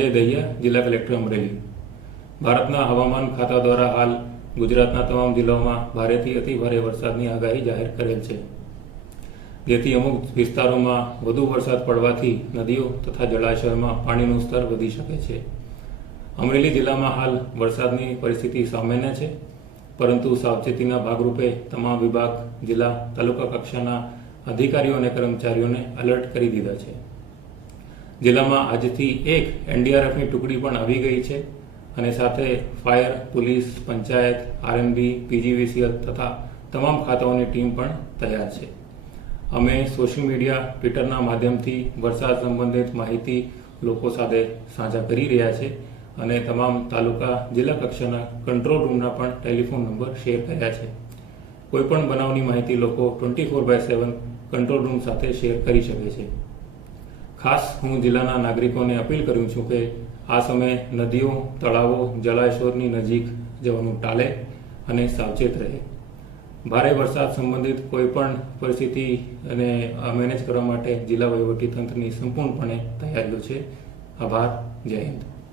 અજય દહિયા, જિલ્લા કલેક્ટર અમરેલી। ભારતના હવામાન ખાતા દ્વારા હાલ ગુજરાતના તમામ જિલ્લાઓમાં ભારેથી અતિભારે વરસાદની આગાહી જાહેર કરેલ છે, જેથી અમુક વિસ્તારોમાં વધુ વરસાદ પડવાથી નદીઓ તથા જળાશયોમાં પાણીનું સ્તર વધી શકે છે। અમરેલી જિલ્લામાં હાલ વરસાદની પરિસ્થિતિ સામાન્ય છે, પરંતુ સાવચેતીના ભાગરૂપે તમામ વિભાગ, જિલ્લા, તાલુકા કક્ષાના અધિકારીઓ અને કર્મચારીઓને એલર્ટ કરી દીધા છે। જિલ્લામાં આજથી એક એનડીઆરએફની ટુકડી પણ આવી ગઈ છે અને સાથે fire, police, panchayat, RNB, PGVCL તથા તમામ ખાતાઓની ટીમ પણ તૈયાર છે। અમે સોશિયલ મીડિયા, ટ્વિટરના માધ્યમથી વરસાદ સંબંધિત માહિતી લોકો સાથે સાંझा કરી રહ્યા છે અને તમામ તાલુકા, જિલ્લા કક્ષાના કંટ્રોલ રૂમના પણ ટેલિફોન નંબર શેર કર્યા છે। કોઈપણ બનાવની માહિતી લોકો 24/7 કંટ્રોલ રૂમ સાથે શેર કરી શકે છે। ખાસ હું જિલ્લાના નાગરિકોને અપીલ કરું છું કે આ સમયે નદીઓ, તળાવો, જળાશયોની નજીક જવાનું ટાળે અને સાવચેત રહે। ભારે વરસાદ સંબંધિત કોઈપણ પરિસ્થિતિ અને મેનેજ કરવા માટે જિલ્લા વહીવટીતંત્રની સંપૂર્ણપણે તૈયારીઓ છે। આભાર। જય હિન્દ।